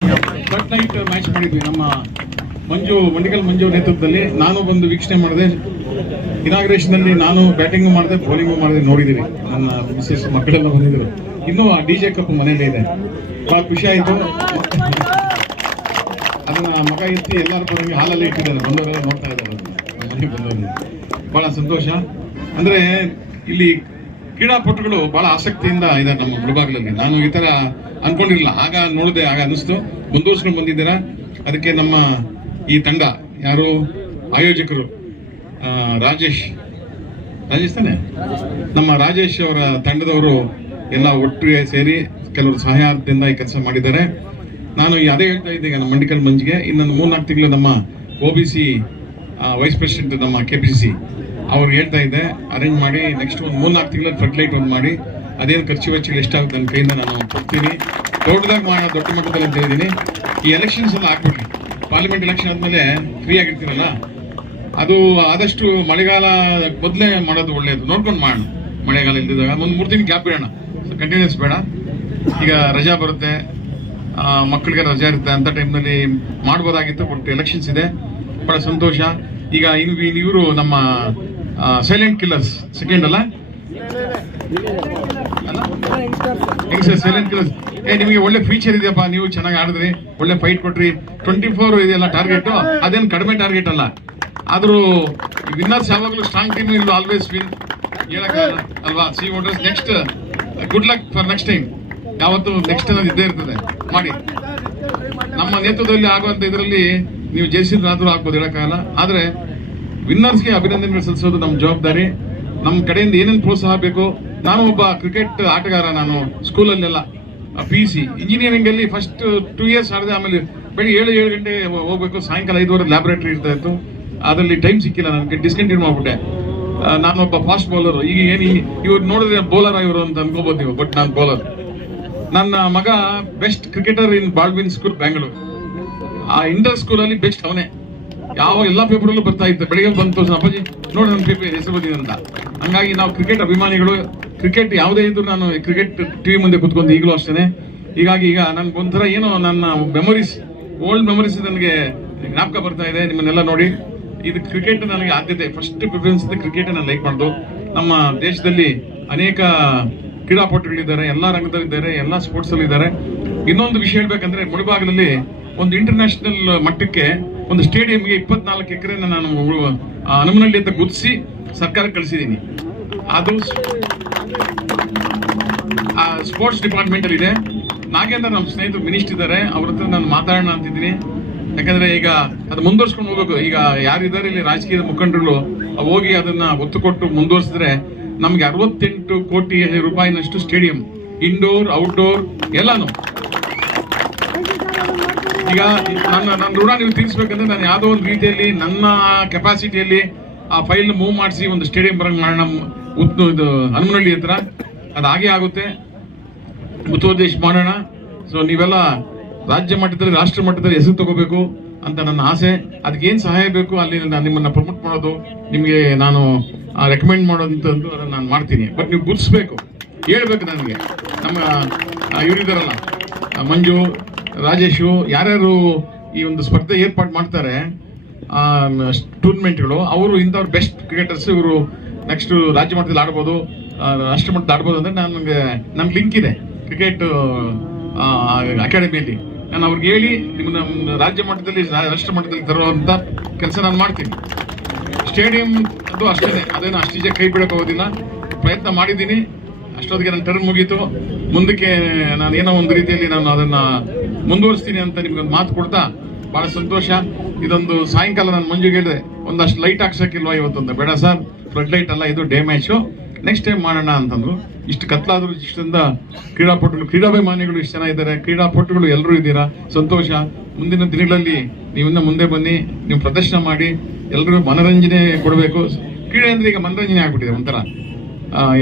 Third night match ಮಾಡಿದ್ವಿ ನಮ್ಮ ಮಂಜು ಮಂಡಿಕಲ್ ಮಂಜು ನೇತೃತ್ವದಲ್ಲಿ. ನಾನು ಬಂದು ವೀಕ್ಷಣೆ ಮಾಡಿದೆ. ಇನಾಗ್ರೇಷನ್ ಅಲ್ಲಿ ನಾನು ಬ್ಯಾಟಿಂಗು ಮಾಡಿದೆ ಬೌಲಿಂಗ್ ಮಾಡಿದೆ ನೋಡಿದ್ದೀವಿ ನನ್ನ ವಿಶೇಷ ಮಕ್ಕಳೆಲ್ಲ ಬಂದಿದ್ರು. ಇನ್ನೂ ಆ ಡಿ ಜೆ ಕಪ್ ಮನೆಯಲ್ಲೇ ಇದೆ. ಬಹಳ ಖುಷಿ ಆಯಿತು. ಅದನ್ನ ಮಗ ಎತ್ತಿ ಎಲ್ಲರೂ ಪರವಾಗಿ ಹಾಲಲ್ಲಿ ಇಟ್ಟಿದ್ದಾರೆ. ಬಂದವರೆಲ್ಲ ನೋಡ್ತಾ ಇದ್ದಾರೆ. ಮನೆಗೆ ಬಂದವರು ಬಹಳ ಸಂತೋಷ. ಅಂದ್ರೆ ಇಲ್ಲಿ ಕ್ರೀಡಾಪಟುಗಳು ಬಹಳ ಆಸಕ್ತಿಯಿಂದ ಇದ್ದಾರೆ ನಮ್ಮ ಗುಲ್ಬಾಗ್ಲಲ್ಲಿ ನಾನು ಈ ತರ ಅನ್ಕೊಂಡಿರ್ಲಿಲ್ಲ. ಆಗ ನೋಡಿದೆ, ಆಗ ಅನಿಸ್ತು ಮುಂದುವರ್ಸ್ಕೊಂಡು ಬಂದಿದ್ದೀರಾ? ಅದಕ್ಕೆ ನಮ್ಮ ಈ ತಂಡ, ಯಾರು? ಆಯೋಜಕರು ರಾಜೇಶ್. ರಾಜೇಶ್ ತಾನೆ? ನಮ್ಮ ರಾಜೇಶ್ ಅವರ ತಂಡದವರು ಎಲ್ಲ ಒಟ್ಟಿಗೆ ಸೇರಿ ಕೆಲವರು ಸಹಾಯದಿಂದ ಈ ಕೆಲಸ ಮಾಡಿದ್ದಾರೆ. ನಾನು ಅದೇ ಹೇಳ್ತಾ ಇದ್ದೆ ನಮ್ಮ ಮಂಡಿಕಲ್ ಮಂಜ್ಗೆ. ಇನ್ನೊಂದು ಮೂರ್ನಾಲ್ಕು ತಿಂಗಳು ನಮ್ಮ O B C vice president ನಮ್ಮ ಕೆ ಪಿ ಸಿ ಸಿ ಅವ್ರು ಹೇಳ್ತಾ ಇದ್ದೆ ಅರೇಂಜ್ ಮಾಡಿ ನೆಕ್ಸ್ಟ್ ಒಂದು ಮೂರ್ನಾಲ್ಕು ತಿಂಗಳಲ್ಲಿ ಫರ್ಟಿಲೈಟ್ ಒಂದು ಮಾಡಿ. ಅದೇನು ಖರ್ಚು ವೆಚ್ಚಗಳು ಎಷ್ಟಾಗುತ್ತೆ ನನ್ನ ಕೈಯಿಂದ ನಾನು ಕೊಡ್ತೀನಿ. ದೊಡ್ಡದಾಗಿ ಮಾಡೋಣ, ದೊಡ್ಡ ಮಟ್ಟದಲ್ಲಿ ಅಂತ ಹೇಳಿದ್ದೀನಿ ಈ ಎಲೆಕ್ಷನ್ಸ್ ಎಲ್ಲ ಹಾಕ್ಬಿಡ್ಲಿ ಪಾರ್ಲಿಮೆಂಟ್ ಎಲೆಕ್ಷನ್ ಆದಮೇಲೆ ಫ್ರೀ ಆಗಿರ್ತೀರಲ್ಲ? ಅದು ಆದಷ್ಟು ಮಳೆಗಾಲ ಮೊದಲೇ ಮಾಡೋದು ಒಳ್ಳೆಯದು ನೋಡ್ಕೊಂಡು ಮಾಡೋಣ. ಮಳೆಗಾಲ ಇಲ್ದಿದ್ದಾಗ. ಒಂದು ಮೂರು ತಿಂಗಳು ಗ್ಯಾಪ್ ಬಿಡೋಣ ಕಂಟಿನ್ಯೂಸ್ ಬೇಡ. ಈಗ ರಜಾ ಬರುತ್ತೆ. ಮಕ್ಕಳಿಗೆ ರಜಾ ಇರುತ್ತೆ. ಅಂತ ಟೈಮ್ನಲ್ಲಿ ಮಾಡ್ಬೋದಾಗಿತ್ತು ಬಟ್ ಎಲೆಕ್ಷನ್ಸ್ ಇದೆ. ಬಹಳ ಸಂತೋಷ. ಈಗ ಇವರು ನಮ್ಮ ಸೈಲೆಂಟ್ ಕಿಲ್ಲರ್ಸ್ ಸೆಕೆಂಡ್ ಅಲ್ಲ ಹೆಂಗ್ ಸರ್ ಸೈಲೆಂಟ್ ಕಿಲ್ಲರ್ಸ್ ಏ ನಿಮಗೆ ಒಳ್ಳೆ ಫೀಚರ್ ಇದೆಯಪ್ಪ. ನೀವು ಚೆನ್ನಾಗಿ ಆಡಿದ್ರಿ. ಒಳ್ಳೆ ಫೈಟ್ ಕೊಟ್ರಿ. ಟ್ವೆಂಟಿ ಫೋರ್ ಇದೆಯಲ್ಲ ಟಾರ್ಗೆಟ್ ಅದೇನು ಕಡಿಮೆ ಟಾರ್ಗೆಟ್ ಅಲ್ಲ. ಆದರೂ ವಿನ್ನರ್ಸ್ ಯಾವಾಗಲೂ ಸ್ಟ್ರಾಂಗ್ ಟೀಮ್ ಇಲ್ಲ ಆಲ್ವೇಸ್ ವಿನ್ ಹೇಳಕ್ಕಾಗಲ್ಲ ಅಲ್ವಾ? C voters next good luck for next time ಯಾವತ್ತು ನೆಕ್ಸ್ಟ್ ಅನ್ನೋದು ಇದ್ದೇ ಇರ್ತದೆ. ಮಾಡಿ. ನಮ್ಮ ನೇತೃತ್ವದಲ್ಲಿ ಆಗುವಂತ ಇದರಲ್ಲಿ ನೀವು ಜಯಿಸಿದ್ರಾದ್ರೂ ಆಗ್ಬೋದು, ಹೇಳೋಕ್ಕಾಗಲ್ಲ. ಆದರೆ ವಿನ್ನರ್ಸ್ಗೆ ಅಭಿನಂದನೆಗಳು ಸಲ್ಲಿಸೋದು ನಮ್ಮ ಜವಾಬ್ದಾರಿ. ನಮ್ಮ ಕಡೆಯಿಂದ ಏನೇನು ಪ್ರೋತ್ಸಾಹ ಬೇಕು ನಾನು ಒಬ್ಬ ಕ್ರಿಕೆಟ್ ಆಟಗಾರ ನಾನು ಸ್ಕೂಲಲ್ಲೆಲ್ಲ ಪಿ ಸಿ ಇಂಜಿನಿಯರಿಂಗ್ ಅಲ್ಲಿ ಫಸ್ಟ್ ಟೂ ಇಯರ್ಸ್ ಆಡಿದೆ ಆಮೇಲೆ ಬೆಳಿಗ್ಗೆ ಏಳು ಏಳು ಗಂಟೆ ಹೋಗ್ಬೇಕು, ಸಾಯಂಕಾಲ ಐದುವರೆ ಲ್ಯಾಬೊರೇಟರಿ ಇರ್ತಾ ಇತ್ತು. ಅದರಲ್ಲಿ ಟೈಮ್ ಸಿಕ್ಕಿಲ್ಲ ನನಗೆ ಡಿಸ್ಕಂಟಿನ್ಯೂ ಮಾಡ್ಬಿಟ್ಟೆ. ನಾನು ನಾನೊಬ್ಬ ಫಾಸ್ಟ್ ಬೌಲರ್ ಈಗ ಏನು ಇವ್ರು ನೋಡಿದ್ರೆ ಬೌಲರ್ ಇವರು ಅಂತ ಅನ್ಕೋಬಹುದು ನೀವು ಬಟ್ ನಾನು ಬೌಲರ್ ನನ್ನ ಮಗ best cricketer in Baldwin school Bangalore ಆ ಇಂಟರ್ ಸ್ಕೂಲ್ ಅಲ್ಲಿ ಬೆಸ್ಟ್ ಅವನೇ. ಯಾವ ಎಲ್ಲ ಪೇಪರ್ ಅಲ್ಲೂ ಬರ್ತಾ ಇತ್ತು. ಬೆಳಿಗ್ಗೆ ಬಂತು, ಅಪ್ಪಾಜಿ, ನೋಡಿ ನನ್ನ ಪೇಪರ್ ಹೆಸರು ಬಂದಿದೆ ಅಂತ. ಹಂಗಾಗಿ ನಾವು ಕ್ರಿಕೆಟ್ ಅಭಿಮಾನಿಗಳು ಕ್ರಿಕೆಟ್ ಯಾವುದೇ ಇದ್ರು ನಾನು ಕ್ರಿಕೆಟ್ ಟಿ ವಿ ಮುಂದೆ ಕುತ್ಕೊಂಡು ಈಗಲೂ ಅಷ್ಟೇ ಹೀಗಾಗಿ ಈಗ ನನ್ಗೆ ಒಂಥರ ಏನೋ ನನ್ನ ಮೆಮೊರೀಸ್ ಓಲ್ಡ್ ಮೆಮೊರೀಸ್ ನನಗೆ ಜ್ಞಾಪಕ ಬರ್ತಾ ಇದೆ, ನಿಮ್ಮನ್ನೆಲ್ಲ ನೋಡಿ. ಇದು ಕ್ರಿಕೆಟ್ ನನಗೆ ಆದ್ಯತೆ. ಫಸ್ಟ್ ಪ್ರಿಫರೆನ್ಸ್ ಕ್ರಿಕೆಟ್ ನಾನು ಲೈಕ್ ಮಾಡೋದು. ನಮ್ಮ ದೇಶದಲ್ಲಿ ಅನೇಕ ಕ್ರೀಡಾಪಟುಗಳಿದ್ದಾರೆ, ಎಲ್ಲ ರಂಗದಲ್ಲಿದ್ದಾರೆ, ಎಲ್ಲ ಸ್ಪೋರ್ಟ್ಸ್ ಅಲ್ಲಿ ಇದ್ದಾರೆ ಇನ್ನೊಂದು ವಿಷಯ ಹೇಳ್ಬೇಕಂದ್ರೆ ಮುಳುಭಾಗದಲ್ಲಿ ಒಂದು ಇಂಟರ್ನ್ಯಾಷನಲ್ ಮಟ್ಟಕ್ಕೆ ಒಂದು ಸ್ಟೇಡಿಯಂಗೆ ಇಪ್ಪತ್ನಾಲ್ಕು ಎಕರೆನ ನಾನು ಹನುಮನಹಳ್ಳಿ ಅಂತ ಗುರುತಿಸಿ ಸರ್ಕಾರಕ್ಕೆ ಕಳಿಸಿದ್ದೀನಿ ಅದು ಸ್ಪೋರ್ಟ್ಸ್ ಡಿಪಾರ್ಟ್ಮೆಂಟ್ ಅಲ್ಲಿ ಇದೆ. ನಾಗೇಂದ್ರ ನಮ್ಮ ಸ್ನೇಹಿತರು ಮಿನಿಸ್ಟ್ ಇದ್ದಾರೆ. ಅವ್ರ ಹತ್ರ ನಾನು ಮಾತಾಡೋಣ ಅಂತಿದ್ದೀನಿ. ಯಾಕಂದ್ರೆ ಈಗ ಅದು ಮುಂದುವರ್ಸ್ಕೊಂಡು ಹೋಗ್ಬೇಕು. ಈಗ ಯಾರಿದ್ದಾರೆ ಇಲ್ಲಿ ರಾಜಕೀಯದ ಮುಖಂಡರು ಹೋಗಿ ಅದನ್ನ ಒತ್ತು ಕೊಟ್ಟು ಮುಂದುವರ್ಸಿದ್ರೆ ನಮಗೆ ಅರವತ್ತೆಂಟು ಕೋಟಿ ರೂಪಾಯಿನಷ್ಟು ಸ್ಟೇಡಿಯಂ ಇಂಡೋರ್ ಔಟ್ಡೋರ್ ಎಲ್ಲಾನು. ಈಗ ನನ್ನ ನನ್ನ ಋಣ ನೀವು ತೀರಿಸ್ಬೇಕಂದ್ರೆ ನಾನು ಯಾವುದೋ ಒಂದು ರೀತಿಯಲ್ಲಿ ನನ್ನ ಕೆಪಾಸಿಟಿಯಲ್ಲಿ ಆ ಫೈಲ್ ಮೂವ್ ಮಾಡಿಸಿ ಒಂದು ಸ್ಟೇಡಿಯಂ ಬರಂಗ್ ಮಾಡೋಣ. ಉತ್ ಇದು ಹನುಮನಹಳ್ಳಿ ಹತ್ರ. ಅದು ಹಾಗೆ ಆಗುತ್ತೆ. ಮುತುವರ್ದೇಶ ಮಾಡೋಣ ಸೊ ನೀವೆಲ್ಲ ರಾಜ್ಯ ಮಟ್ಟದಲ್ಲಿ, ರಾಷ್ಟ್ರ ಮಟ್ಟದಲ್ಲಿ ಹೆಸರು ತಗೋಬೇಕು ಅಂತ ನನ್ನ ಆಸೆ. ಅದಕ್ಕೆ ಏನು ಸಹಾಯ ಬೇಕು? ಅಲ್ಲಿ ನಾನು ನಿಮ್ಮನ್ನ ಪ್ರಮೋಟ್ ಮಾಡೋದು, ನಿಮಗೆ ನಾನು ರೆಕಮೆಂಡ್ ಮಾಡೋದಂತಂದು ಅದನ್ನು ನಾನು ಮಾಡ್ತೀನಿ. ಬಟ್ ನೀವು ಗುರ್ಸ್ಬೇಕು ಹೇಳ್ಬೇಕು ನನಗೆ. ನಮ್ಮ ಇವರಿದ್ದಾರಲ್ಲ ಮಂಜು, ರಾಜೇಶು, ಯಾರ್ಯಾರು ಈ ಒಂದು ಸ್ಪರ್ಧೆ ಏರ್ಪಾಡು ಮಾಡ್ತಾರೆ ಟೂರ್ನಮೆಂಟ್ಗಳು ಅವರು ಇಂಥವ್ರು ಬೆಸ್ಟ್ ಕ್ರಿಕೆಟರ್ಸ್ ಇವರು ನೆಕ್ಸ್ಟ್ ರಾಜ್ಯ ಮಟ್ಟದಲ್ಲಿ ಆಡ್ಬೋದು ರಾಷ್ಟ್ರ ಮಟ್ಟದಲ್ಲಿ ಆಡ್ಬೋದು ಅಂದ್ರೆ ನನಗೆ ನಮ್ಗೆ ಲಿಂಕ್ ಇದೆ ಕ್ರಿಕೆಟ್ ಅಕಾಡೆಮಿಯಲ್ಲಿ ನಾನು ಅವ್ರಿಗೆ ಹೇಳಿ ನಿಮ್ಮನ್ನ ರಾಜ್ಯ ಮಟ್ಟದಲ್ಲಿ ರಾಷ್ಟ್ರ ಮಟ್ಟದಲ್ಲಿ ತರುವಂತ ಕೆಲಸ ನಾನು ಮಾಡ್ತೀನಿ. ಸ್ಟೇಡಿಯಂ ಅದು ಅಷ್ಟೇ, ಅದೇನು ಅಷ್ಟೀಜೆ ಕೈ ಬಿಡಕ್ಕೆ ಹೋಗೋದಿಲ್ಲ ಪ್ರಯತ್ನ ಮಾಡಿದ್ದೀನಿ. ಅಷ್ಟೊತ್ತಿಗೆ ನನ್ನ ಟರ್ಮ್ ಮುಗೀತು. ಮುಂದಕ್ಕೆ ನಾನು ಏನೋ ಒಂದು ರೀತಿಯಲ್ಲಿ ನಾನು ಅದನ್ನ ಮುಂದುವರಿಸ್ತೀನಿ ಅಂತ ನಿಮ್ಗೊಂದು ಮಾತು ಕೊಡ್ತಾ ಬಹಳ ಸಂತೋಷ. ಇದೊಂದು ಸಾಯಂಕಾಲ ನಾನು ಮಂಜುಗೆ ಹೇಳಿದೆ, ಒಂದಷ್ಟು ಲೈಟ್ ಹಾಕ್ಸೋಕ್ಕಿಲ್ವಾ ಇವತ್ತೊಂದು? ಬೇಡ ಸರ್. ಫ್ಲಡ್ ಲೈಟ್ ಅಲ್ಲ, ಇದು ಡೇ ಮ್ಯಾಚು ನೆಕ್ಸ್ಟ್ ಟೈಮ್ ಮಾಡೋಣ ಅಂತಂದ್ರು. ಇಷ್ಟು ಕತ್ಲಾದ್ರು, ಇಷ್ಟರಿಂದ ಕ್ರೀಡಾಪಟುಗಳು, ಕ್ರೀಡಾಭಿಮಾನಿಗಳು ಇಷ್ಟು ಜನ ಇದ್ದಾರೆ. ಕ್ರೀಡಾಪಟುಗಳು ಎಲ್ಲರೂ ಇದ್ದೀರಾ? ಸಂತೋಷ. ಮುಂದಿನ ದಿನಗಳಲ್ಲಿ ನೀವಿನ್ನ ಮುಂದೆ ಬನ್ನಿ, ನೀವು ಪ್ರದರ್ಶನ ಮಾಡಿ ಎಲ್ಲರೂ ಮನರಂಜನೆ ಕೊಡಬೇಕು. ಕ್ರೀಡೆ ಅಂದರೆ ಈಗ ಮನರಂಜನೆ ಆಗ್ಬಿಟ್ಟಿದೆ, ಒಂಥರ.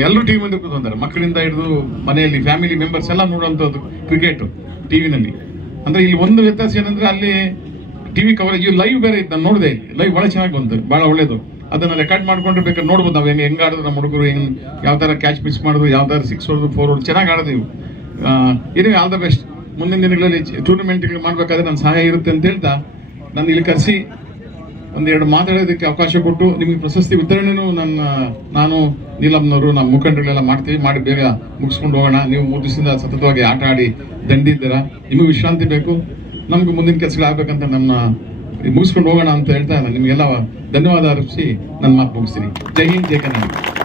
ಎಲ್ಲರೂ ಟಿವಿ ಮುಂದೆ ಕೂತ್ಕೊಂತಾರೆ ಮಕ್ಕಳಿಂದ ಹಿಡಿದು ಮನೆಯಲ್ಲಿ ಫ್ಯಾಮಿಲಿ ಮೆಂಬರ್ಸ್ ಎಲ್ಲ ನೋಡುವಂಥದ್ದು ಕ್ರಿಕೆಟ್ ಟಿವಿನಲ್ಲಿ ಅಂದ್ರೆ ಇಲ್ಲಿ ಒಂದು ವ್ಯತ್ಯಾಸ ಏನಂದ್ರೆ ಅಲ್ಲಿ ಟಿವಿ ಕವರೇಜ್ ಲೈವ್ ಬೇರೆ ಇತ್ತು ನಾನು ನೋಡಿದೆ ಲೈವ್ ಬಹಳ ಚೆನ್ನಾಗಿ ಬಂತು, ಬಹಳ ಒಳ್ಳೇದು. ಅದನ್ನ ರೆಕಾರ್ಡ್ ಮಾಡ್ಕೊಂಡ್ರೆ ಬೇಕಾದ್ರೆ ನೋಡ್ಬೋದು ನಾವು ಹೆಂಗೆ ಹೆಂಗ್ ಆಡಿದ್ರು ನಮ್ಮ ಹುಡುಗರು, ಹೆಂಗ್ ಯಾವ ತರ ಕ್ಯಾಚ್ ಮಿಸ್ ಮಾಡಿದ್ರು ಯಾವ ತರ ಸಿಕ್ಸ್ ಹೊಡೆದು ಫೋರ್ ಹೊಡೆದು ಚೆನ್ನಾಗಿ ಆಡಿದ್ವಿ ಇದು ಆಲ್ ದ ಬೆಸ್ಟ್ ಮುಂದಿನ ದಿನಗಳಲ್ಲಿ ಟೂರ್ನಮೆಂಟ್ ಮಾಡ್ಬೇಕಾದ್ರೆ ನನ್ನ ಸಹಾಯ ಇರುತ್ತೆ ಅಂತ ಹೇಳ್ತಾ, ನಾನು ಇಲ್ಲಿ ಕರೆಸಿ ಒಂದೆರಡು ಮಾತಾಡೋದಕ್ಕೆ ಅವಕಾಶ ಕೊಟ್ಟು, ನಿಮಗೆ ಪ್ರಶಸ್ತಿ ವಿತರಣೆನೂ ನನ್ನ, ನಾನು ನೀಲಮ್ನವರು, ನಮ್ಮ ಮುಖಂಡರುಗಳೆಲ್ಲ ಮಾಡ್ತೀವಿ. ಮಾಡಿ ಬೇಗ ಮುಗಿಸ್ಕೊಂಡು ಹೋಗೋಣ. ನೀವು ಮೂರು ದಿವಸದಿಂದ ಸತತವಾಗಿ ಆಟ ಆಡಿ ದಂಡಿದ್ದೀರಾ. ನಿಮಗೆ ವಿಶ್ರಾಂತಿ ಬೇಕು. ನಮ್ಗೆ ಮುಂದಿನ ಕೆಲಸಗಳಾಗಬೇಕಂತ ನನ್ನ ಮುಗಿಸ್ಕೊಂಡು ಹೋಗೋಣ ಅಂತ ಹೇಳ್ತಾ ನಿಮಗೆಲ್ಲ ಧನ್ಯವಾದ ಅರ್ಪಿಸಿ ನನ್ನ ಮಾತು ಮುಗಿಸ್ತೀನಿ. ಜೈ ಹಿಂದ್ ಜೈ ಕನ್ನಡ.